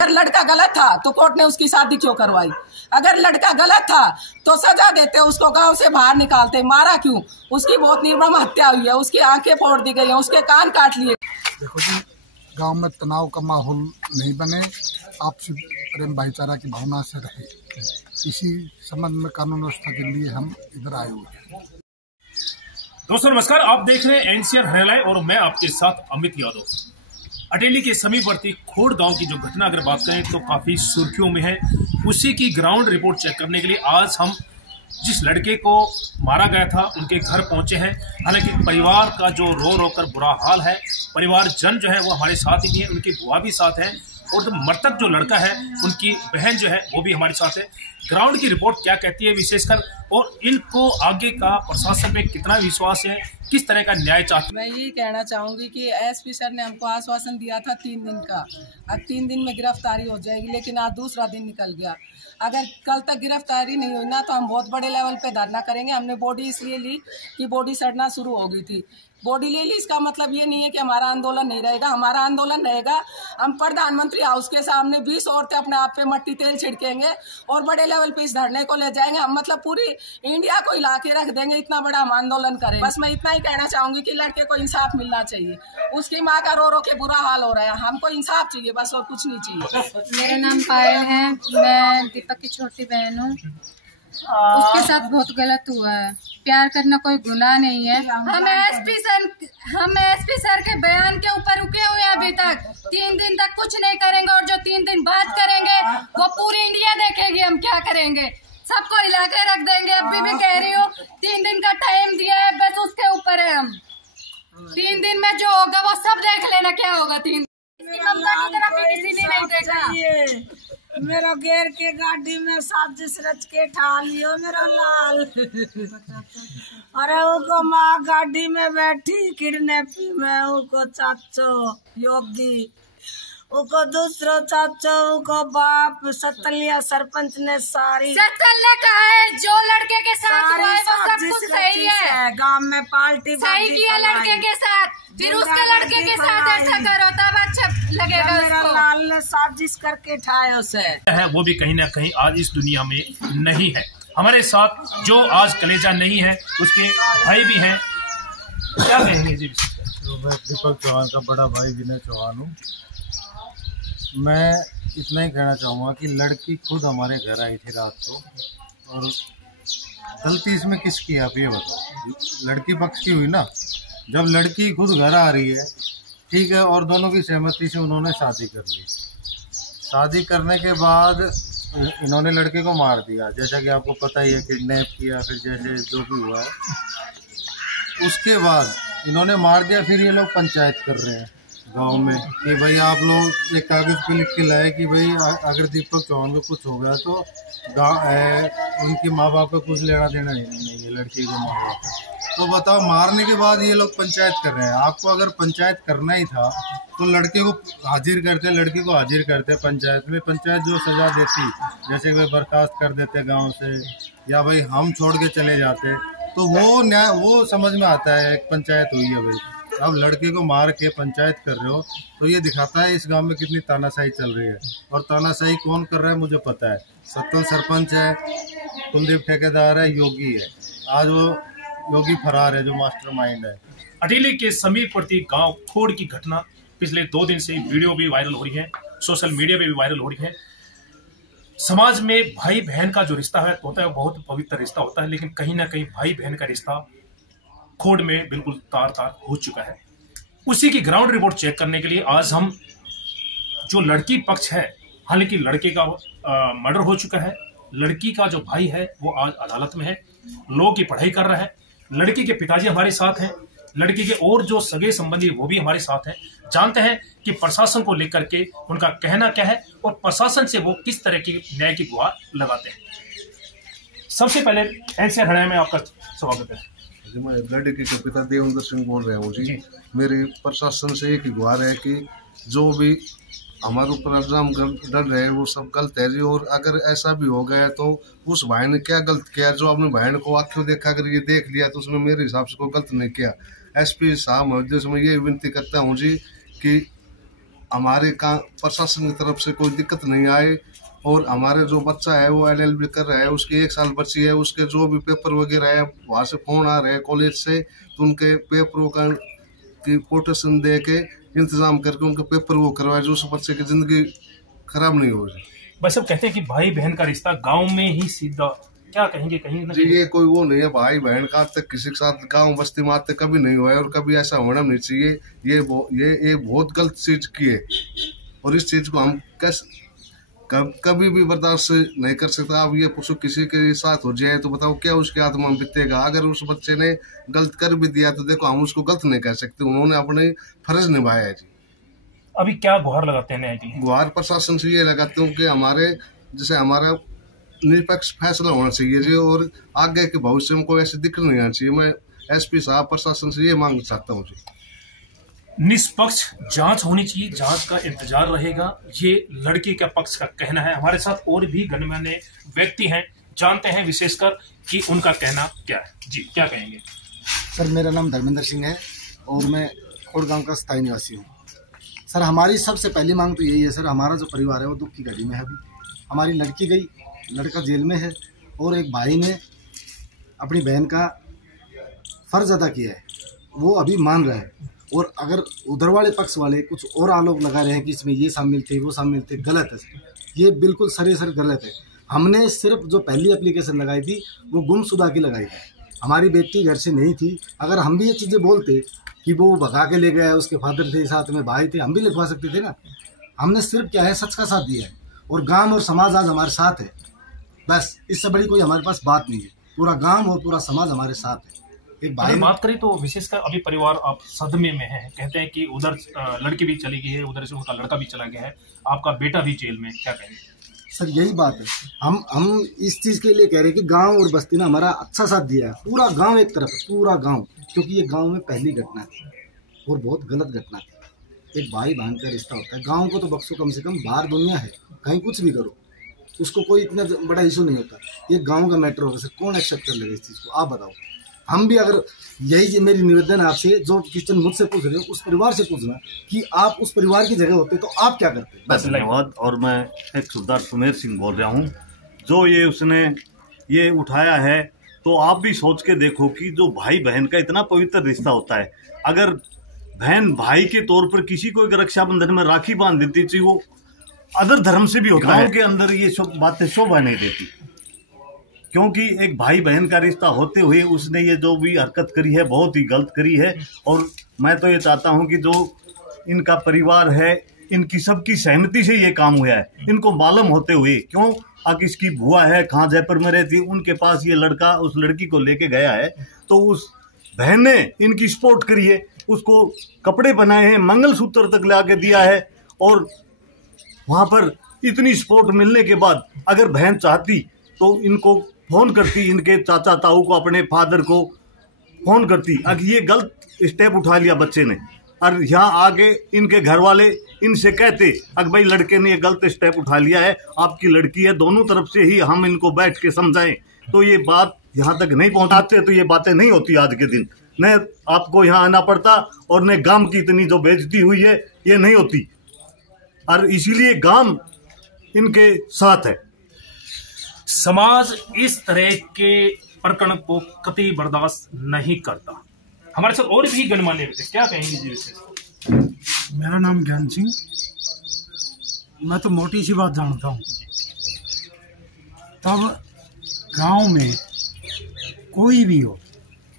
अगर लड़का गलत था तो कोर्ट ने उसकी शादी क्यों करवाई? अगर लड़का गलत था तो सजा देते, उसको गांव से बाहर निकालते। मारा क्यों? उसकी बहुत निर्मम हत्या हुई है, उसकी आंखें फोड़ दी गई हैं, उसके कान काट लिए। देखो जी, गांव में तनाव का माहौल नहीं बने, आपसी प्रेम भाईचारा की भावना से रहे, इसी संबंध में कानून व्यवस्था के लिए हम इधर आए हुए हैं। दोस्तों नमस्कार, आप देख रहे हैं एनसीआर हरियाणा और मैं आपके साथ अमित यादव। अटेली के समीपवर्ती खोड़ गांव की जो घटना अगर बात करें तो काफी सुर्खियों में है। उसी की ग्राउंड रिपोर्ट चेक करने के लिए आज हम जिस लड़के को मारा गया था उनके घर पहुंचे हैं। हालांकि परिवार का जो रो रो कर बुरा हाल है, परिवार जन जो है वो हमारे साथ ही है, उनकी बुआ भी साथ है और जो मृतक जो लड़का है उनकी बहन जो है वो भी हमारे साथ है। ग्राउंड की रिपोर्ट क्या कहती है विशेषकर, और इनको आगे का प्रशासन पे कितना विश्वास है, किस तरह का न्याय चाहते। मैं यही कहना चाहूंगी कि एसपी सर ने हमको आश्वासन दिया था 3 दिन का, अब 3 दिन में गिरफ्तारी हो जाएगी, लेकिन आज दूसरा दिन निकल गया। अगर कल तक गिरफ्तारी नहीं हुई ना तो हम बहुत बड़े लेवल पे धरना करेंगे। हमने बॉडी इसलिए ली कि बॉडी सड़ना शुरू हो गई थी। बॉडी ले ली, इसका मतलब ये नहीं है कि हमारा आंदोलन नहीं रहेगा। हमारा आंदोलन रहेगा। हम प्रधानमंत्री हाउस के सामने 20 औरतें अपने आप पे मट्टी तेल छिड़केंगे और बड़े लेवल पे इस धरने को ले जाएंगे। हम मतलब पूरी इंडिया को हिला के रख देंगे, इतना बड़ा हम आंदोलन करेंगे। बस मैं इतना ही कहना चाहूंगी कि लड़के को इंसाफ मिलना चाहिए। उसकी माँ का रो रो के बुरा हाल हो रहा है, हमको इंसाफ चाहिए बस, और कुछ नहीं चाहिए। मेरा नाम पायल है, मैं दीपक की छोटी बहन हूँ। उसके साथ बहुत गलत हुआ है। प्यार करना कोई गुनाह नहीं है। हम एसपी सर के बयान के ऊपर रुके हुए हैं अभी तक। 3 दिन तक कुछ नहीं करेंगे और जो 3 दिन बाद करेंगे वो पूरी इंडिया देखेगी हम क्या करेंगे। सबको हिला के रख देंगे। अभी भी कह रही हूँ 3 दिन का टाइम दिया है, बस उसके ऊपर है हम। 3 दिन में जो होगा वो सब देख लेना क्या होगा। 3 ममता की तरफ भी किसी ने नहीं देखा। मेरा घेर के गाड़ी में साजिश रच के ठा लियो मेरा लाल। अरे उको माँ गाड़ी में बैठी किडनैपिंग में, उको चाचो योगी, उको दूसरो चाचो, उको बाप सतलिया सरपंच ने सारी सतल ने कहा है जो लड़के के साथ हुआ है वो सब कुछ सही है। गांव में पार्टी सही किया लड़के के साथ, फिर उसके लड़के के साथ ऐसा करो तब अच्छा लगेगा उसको। लाल ने साजिश करके ठाए उसे है वो भी कहीं ना कहीं आज इस दुनिया में नहीं है। हमारे साथ जो आज कलेजा नहीं है उसके भाई भी हैं। क्या कहेंगे जी? मैं दीपक चौहान का बड़ा भाई विनय चौहान हूँ। मैं इतना ही कहना चाहूँगा कि लड़की खुद हमारे घर आई थी रात को, और गलती इसमें किसकी है आप ये बताओ? लड़की पक्ष की हुई ना। जब लड़की खुद घर आ रही है, ठीक है, और दोनों की सहमति से उन्होंने शादी कर ली। शादी करने के बाद इन्होंने लड़के को मार दिया, जैसा कि आपको पता ही है, किडनैप किया, फिर जैसे जो भी हुआ है। उसके बाद इन्होंने मार दिया, फिर ये लोग पंचायत कर रहे हैं गांव में कि भाई आप लोग एक कागज पे लिख के लाए कि भाई अगर दीपक चौहान को कुछ हो गया तो उनके माँ बाप का कुछ लेना देना नहीं है, लड़की के माँ बाप का। तो बताओ, मारने के बाद ये लोग पंचायत कर रहे हैं। आपको अगर पंचायत करना ही था तो लड़के को हाजिर करते, लड़की को हाजिर करते पंचायत में। पंचायत जो सजा देती, जैसे भाई बर्खास्त कर देते गाँव से, या भाई हम छोड़ के चले जाते, तो वो न्याय वो समझ में आता है। एक पंचायत हुई है भाई, अब लड़के को मार के पंचायत कर रहे हो, तो ये दिखाता है इस गांव में कितनी तानाशाही चल रही है। और तानाशाही कौन कर रहा है मुझे पता है। सत्तल सरपंच है, कुलदीप ठेकेदार है, योगी है। आज वो योगी फरार है जो मास्टरमाइंड है। अटेली के समीपवर्ती गांव खोड़ की घटना पिछले 2 दिन से वीडियो भी वायरल हो रही है, सोशल मीडिया पे भी वायरल हो रही है। समाज में भाई बहन का जो रिश्ता है होता है बहुत पवित्र रिश्ता होता है, लेकिन कहीं ना कहीं भाई बहन का रिश्ता खोड़ में बिल्कुल तार तार हो चुका है। उसी की ग्राउंड रिपोर्ट चेक करने के लिए आज हम जो लड़की पक्ष है, हालांकि लड़के का मर्डर हो चुका है, लड़की का जो भाई है वो आज अदालत में है, लॉ की पढ़ाई कर रहा है। लड़की के पिताजी हमारे साथ हैं, लड़की के और जो सगे संबंधी वो भी हमारे साथ हैं। जानते हैं कि प्रशासन को लेकर के उनका कहना क्या है और प्रशासन से वो किस तरह की न्याय की गुहार लगाते हैं। सबसे पहले एनसीआर हरियाणा में आपका स्वागत है। मैं लड़की के पिता देवेंद्र सिंह बोल रहा हूँ जी। मेरे प्रशासन से एक गुहार है कि जो भी हमारे ऊपर इल्जाम डल रहे हैं वो सब गलत है जी। और अगर ऐसा भी हो गया तो उस भाई ने क्या गलत किया? जो अपने बहन को आंखों देखा कर ये देख लिया तो उसने मेरे हिसाब से कोई गलत नहीं किया। एसपी साहब महोदय से मैं ये विनती करता हूँ जी कि हमारे प्रशासन की तरफ से कोई दिक्कत नहीं आए। और हमारे जो बच्चा है वो LLB कर रहा है, उसकी 1 साल बची है, उसके जो भी पेपर वगैरह है वहाँ से फ़ोन आ रहे हैं कॉलेज से, तो उनके पेपरों का की कोटेशन दे के इंतजाम करके उनके पेपर वो करवाए जो उस बच्चे की ज़िंदगी खराब नहीं हो रही। बस सब कहते हैं कि भाई बहन का रिश्ता गांव में ही सीधा, क्या कहेंगे? कहीं ना जी ये कोई वो नहीं है, भाई बहन का आज तक किसी के साथ गांव बस्ती में आज तक कभी नहीं हुआ है और कभी ऐसा होना नहीं चाहिए। ये एक बहुत गलत चीज की है और इस चीज को हम कभी भी बर्दाश्त नहीं कर सकता। आप ये पूछो किसी के साथ हो जाए तो बताओ क्या उसके आत्मा में बीतेगा। अगर उस बच्चे ने गलत कर भी दिया तो देखो हम उसको गलत नहीं कह सकते, उन्होंने अपने फर्ज निभाया है। जी अभी क्या गुहार लगाते हैं न्याय के लिए? गुहार प्रशासन से ये लगाते हूँ कि हमारा निष्पक्ष फैसला होना चाहिए जी, और आगे के भविष्य में कोई ऐसी दिक्कत नहीं आनी चाहिए। मैं SP साहब प्रशासन से ये मांग चाहता हूँ जी। निष्पक्ष जांच होनी चाहिए, जांच का इंतजार रहेगा, ये लड़की का पक्ष का कहना है। हमारे साथ और भी गणमान्य व्यक्ति हैं, जानते हैं विशेषकर कि उनका कहना क्या है। जी क्या कहेंगे? सर मेरा नाम धर्मेंद्र सिंह है और मैं खोड़ गांव का स्थायी निवासी हूँ। सर हमारी सबसे पहली मांग तो यही है सर, हमारा जो परिवार है वो दुख की घड़ी में है। अभी हमारी लड़की गई, लड़का जेल में है और एक भाई ने अपनी बहन का फर्ज अदा किया है, वो अभी मान रहे हैं। और अगर उधर वाले पक्ष वाले कुछ और आरोप लगा रहे हैं कि इसमें ये शामिल थे वो शामिल थे, गलत है सर, ये बिल्कुल सरासर गलत है। हमने सिर्फ जो पहली एप्लीकेशन लगाई थी वो गुमशुदा की लगाई थी, हमारी बेटी घर से नहीं थी। अगर हम भी ये चीज़ें बोलते कि वो भगा के ले गया, उसके फादर थे, साथ में भाई थे, हम भी लिखवा सकते थे ना। हमने सिर्फ क्या है सच का साथ दिया है और गांव और समाज आज हमारे साथ है, बस इससे बड़ी कोई हमारे पास बात नहीं है। पूरा गांव और पूरा समाज हमारे साथ है। एक भाई बात करें तो विशेषकर अभी परिवार आप सदमे में है, कहते हैं कि उधर लड़की भी चली गई है, उधर से उनका लड़का भी चला गया है, आपका बेटा भी जेल में, क्या कहेंगे? सर यही बात है, हम इस चीज़ के लिए कह रहे हैं कि गांव और बस्ती ने हमारा अच्छा साथ दिया है। पूरा गांव एक तरफ है, पूरा गांव, क्योंकि ये गांव में पहली घटना थी और बहुत गलत घटना थी। एक भाई बहन का रिश्ता होता है, गांव को तो बख्शो, कम से कम बाहर दुनिया है, कहीं कुछ भी करो उसको कोई इतना बड़ा इशू नहीं होता। ये गांव का मैटर होगा सर, कौन एक्सेप्ट कर लेगा इस चीज़ को, आप बताओ। हम भी अगर यही मेरी निवेदन है आपसे, जो क्वेश्चन मुझसे पूछ रहे हो उस परिवार से पूछना कि आप उस परिवार की जगह होते तो आप क्या करते। बस धन्यवाद। और मैं एक सरदार सुमेर सिंह बोल रहा हूँ। जो ये उसने ये उठाया है तो आप भी सोच के देखो कि जो भाई बहन का इतना पवित्र रिश्ता होता है, अगर बहन भाई के तौर पर किसी को एक रक्षाबंधन में राखी बांध देती थी, वो अदर धर्म से भी होता है, गाँव के अंदर ये सब बातें शोभा नहीं देती, क्योंकि एक भाई बहन का रिश्ता होते हुए उसने ये जो भी हरकत करी है बहुत ही गलत करी है। और मैं तो ये चाहता हूँ कि जो इनका परिवार है, इनकी सबकी सहमति से ये काम हुआ है। इनको मालूम होते हुए, क्यों आगे इसकी बुआ है कहाँ जयपुर में रहती, उनके पास ये लड़का उस लड़की को लेके गया है, तो उस बहन ने इनकी सपोर्ट करी है, उसको कपड़े बनाए हैं, मंगलसूत्र तक ला के दिया है। और वहाँ पर इतनी सपोर्ट मिलने के बाद अगर बहन चाहती तो इनको फोन करती, इनके चाचा ताऊ को, अपने फादर को फोन करती। अगर ये गलत स्टेप उठा लिया बच्चे ने, और यहाँ आगे इनके घर वाले इनसे कहते अगर भाई लड़के ने ये गलत स्टेप उठा लिया है, आपकी लड़की है, दोनों तरफ से ही हम इनको बैठ के समझाएं, तो ये बात यहाँ तक नहीं पहुँचाते तो ये बातें नहीं होती। आज के दिन न आपको यहाँ आना पड़ता और न गांव की इतनी जो बेइज्जती हुई है ये नहीं होती, और इसीलिए गांव इनके साथ है। समाज इस तरह के प्रकरण को कतई बर्दाश्त नहीं करता। हमारे साथ और भी गणमान्य व्यक्ति, क्या कहेंगे जी? मेरा नाम ज्ञान सिंह, मैं तो मोटी सी बात जानता हूँ। तब गांव में कोई भी हो,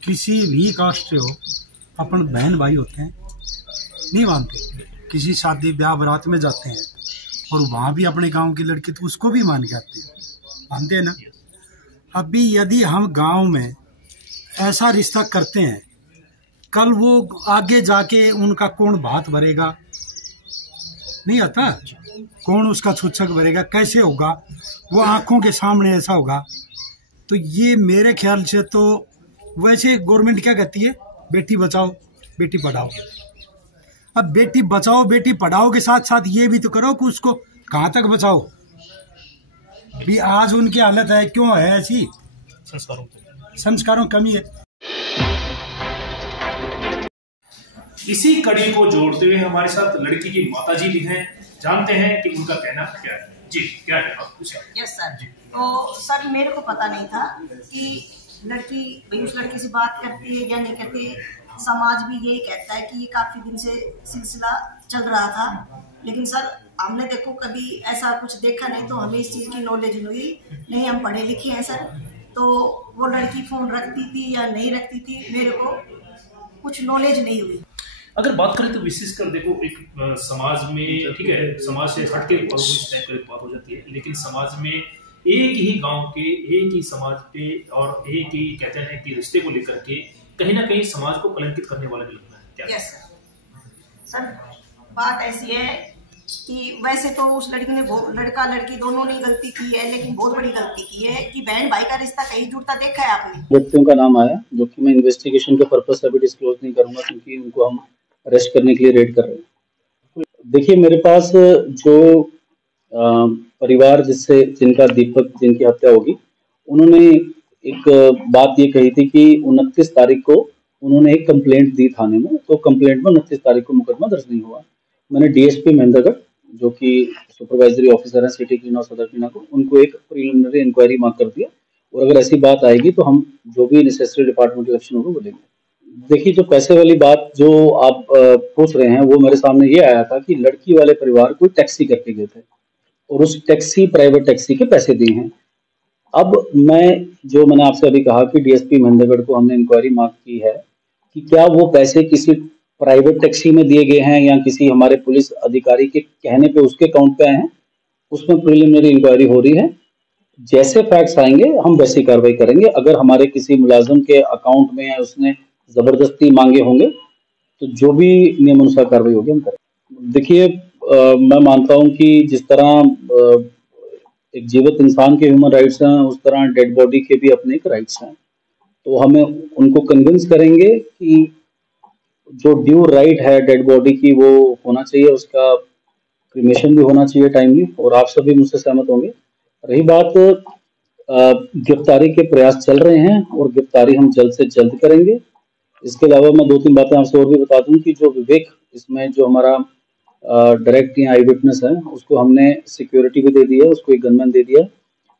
किसी भी कास्ट से हो, अपन बहन भाई होते हैं, नहीं मानते। किसी शादी ब्याह बारात में जाते हैं और वहाँ भी अपने गांव की लड़की तो उसको भी मान के आते हैं, मानते हैं ना। अभी यदि हम गांव में ऐसा रिश्ता करते हैं, कल वो आगे जाके उनका कौन भात भरेगा, नहीं आता, कौन उसका छुच्छक भरेगा, कैसे होगा, वो आंखों के सामने ऐसा होगा। तो ये मेरे ख्याल से तो वैसे गवर्नमेंट क्या कहती है, बेटी बचाओ बेटी पढ़ाओ। अब बेटी बचाओ बेटी पढ़ाओ के साथ साथ ये भी तो करो कि उसको कहाँ तक बचाओ। भी आज उनकी हालत है, क्यों है ऐसी, संस्कारों की कमी है। इसी कड़ी को जोड़ते हुए हमारे साथ लड़की की माताजी भी हैं, जानते हैं कि उनका कहना क्या है। जी क्या कहना पूछा? Yes sir. तो सर मेरे को पता नहीं था कि लड़की भाई उस लड़के से बात करती है या नहीं करती। समाज भी यही कहता है कि ये काफी दिन से सिलसिला चल रहा था, लेकिन सर हमने देखो कभी ऐसा कुछ देखा नहीं, तो हमें इस चीज की नॉलेज नहीं, हम पढ़े लिखे हैं सर। तो वो लड़की फोन रखती थी या नहीं रखती थी, मेरे को कुछ नॉलेज नहीं हुई। अगर बात करें तो विशेषकर देखो एक समाज में, ठीक है, समाज से हट के इस टाइप की बात हो जाती है, लेकिन समाज में एक ही गांव के, एक ही समाज पे और एक ही कहते हैं कि रिश्ते को लेकर के कहीं ना कहीं समाज को कलंकित करने वाला भी लगता है क्या? यस सर, बात ऐसी है कि वैसे तो उस लड़की ने, लड़का लड़की दोनों ने गलती की है, लेकिन बहुत बड़ी गलती की है कि बहन भाई का रिश्ता कहीं जुड़ता देखा है आपने। व्यक्तियों का नाम आया जो कि मैं इन्वेस्टिगेशन के पर्पज से अभी डिस्क्लोज नहीं करूंगा, क्योंकि उनको हम अरेस्ट करने के लिए रेड कर रहे हैं। देखिए मेरे पास जो परिवार जिनका दीपक, जिनकी हत्या होगी, उन्होंने एक बात ये कही थी कि 29 तारीख को उन्होंने एक कंप्लेंट दी थाने में, तो कंप्लेंट में 29 तारीख को मुकदमा दर्ज नहीं हुआ। मैंने डीएसपी महेंद्रगढ़ जो कि सुपरवाइजरी ऑफिसर है सिटी क्लीन और सदर क्लीन को, उनको एक प्रिलिमिनरी इंक्वायरी मांग कर दिया, और अगर ऐसी बात आएगी तो हम जो भी नेसेसरी डिपार्टमेंटल एक्शन होगा वो लेंगे। देखिए जो पैसे वाली बात जो आप पूछ रहे हैं, वो मेरे सामने ये आया था कि लड़की वाले परिवार कोई टैक्सी करके गए थे और उस प्राइवेट टैक्सी के पैसे दिए हैं। अब मैंने आपसे अभी कहा कि डीएसपी महेंद्रगढ़ को हमने इंक्वायरी मांग की है कि क्या वो पैसे किसी प्राइवेट टैक्सी में दिए गए हैं या किसी हमारे पुलिस अधिकारी के कहने पे उसके अकाउंट पे आए हैं, उसमें प्रिलिमिनरी इंक्वायरी हो रही है। जैसे फैक्ट्स आएंगे हम वैसी कार्रवाई करेंगे। अगर हमारे किसी मुलाजिम के अकाउंट में उसने जबरदस्ती मांगे होंगे तो जो भी नियम अनुसार कार्रवाई होगी हम करेंगे। देखिए मैं मानता हूं कि जिस तरह एक जीवित इंसान के ह्यूमन राइट्स हैं, उस तरह डेड बॉडी के भी अपने एक राइट्स हैं। तो हमें उनको कन्विंस करेंगे कि जो ड्यू राइट है डेड बॉडी की वो होना चाहिए, उसका क्रिमेशन भी होना चाहिए टाइमली, और आप सभी मुझसे सहमत होंगे। रही बात गिरफ्तारी के प्रयास चल रहे हैं और गिरफ्तारी हम जल्द से जल्द करेंगे। इसके अलावा मैं 2-3 बातें आपसे और भी बता दूं कि जो विवेक, इसमें जो हमारा डायरेक्ट आई विटनेस है, उसको हमने सिक्योरिटी भी दे दी है, उसको एक गनमैन दे दिया।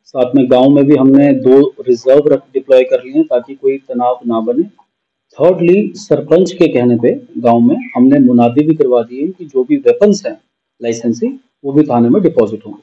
साथ में गांव में भी हमने 2 रिजर्व डिप्लॉय कर लिए हैं ताकि कोई तनाव ना बने। थर्डली सरपंच के कहने पे गांव में हमने मुनादी भी करवा दी है कि जो भी वेपन्स हैं लाइसेंसी वो भी थाने में डिपॉजिट होंगे।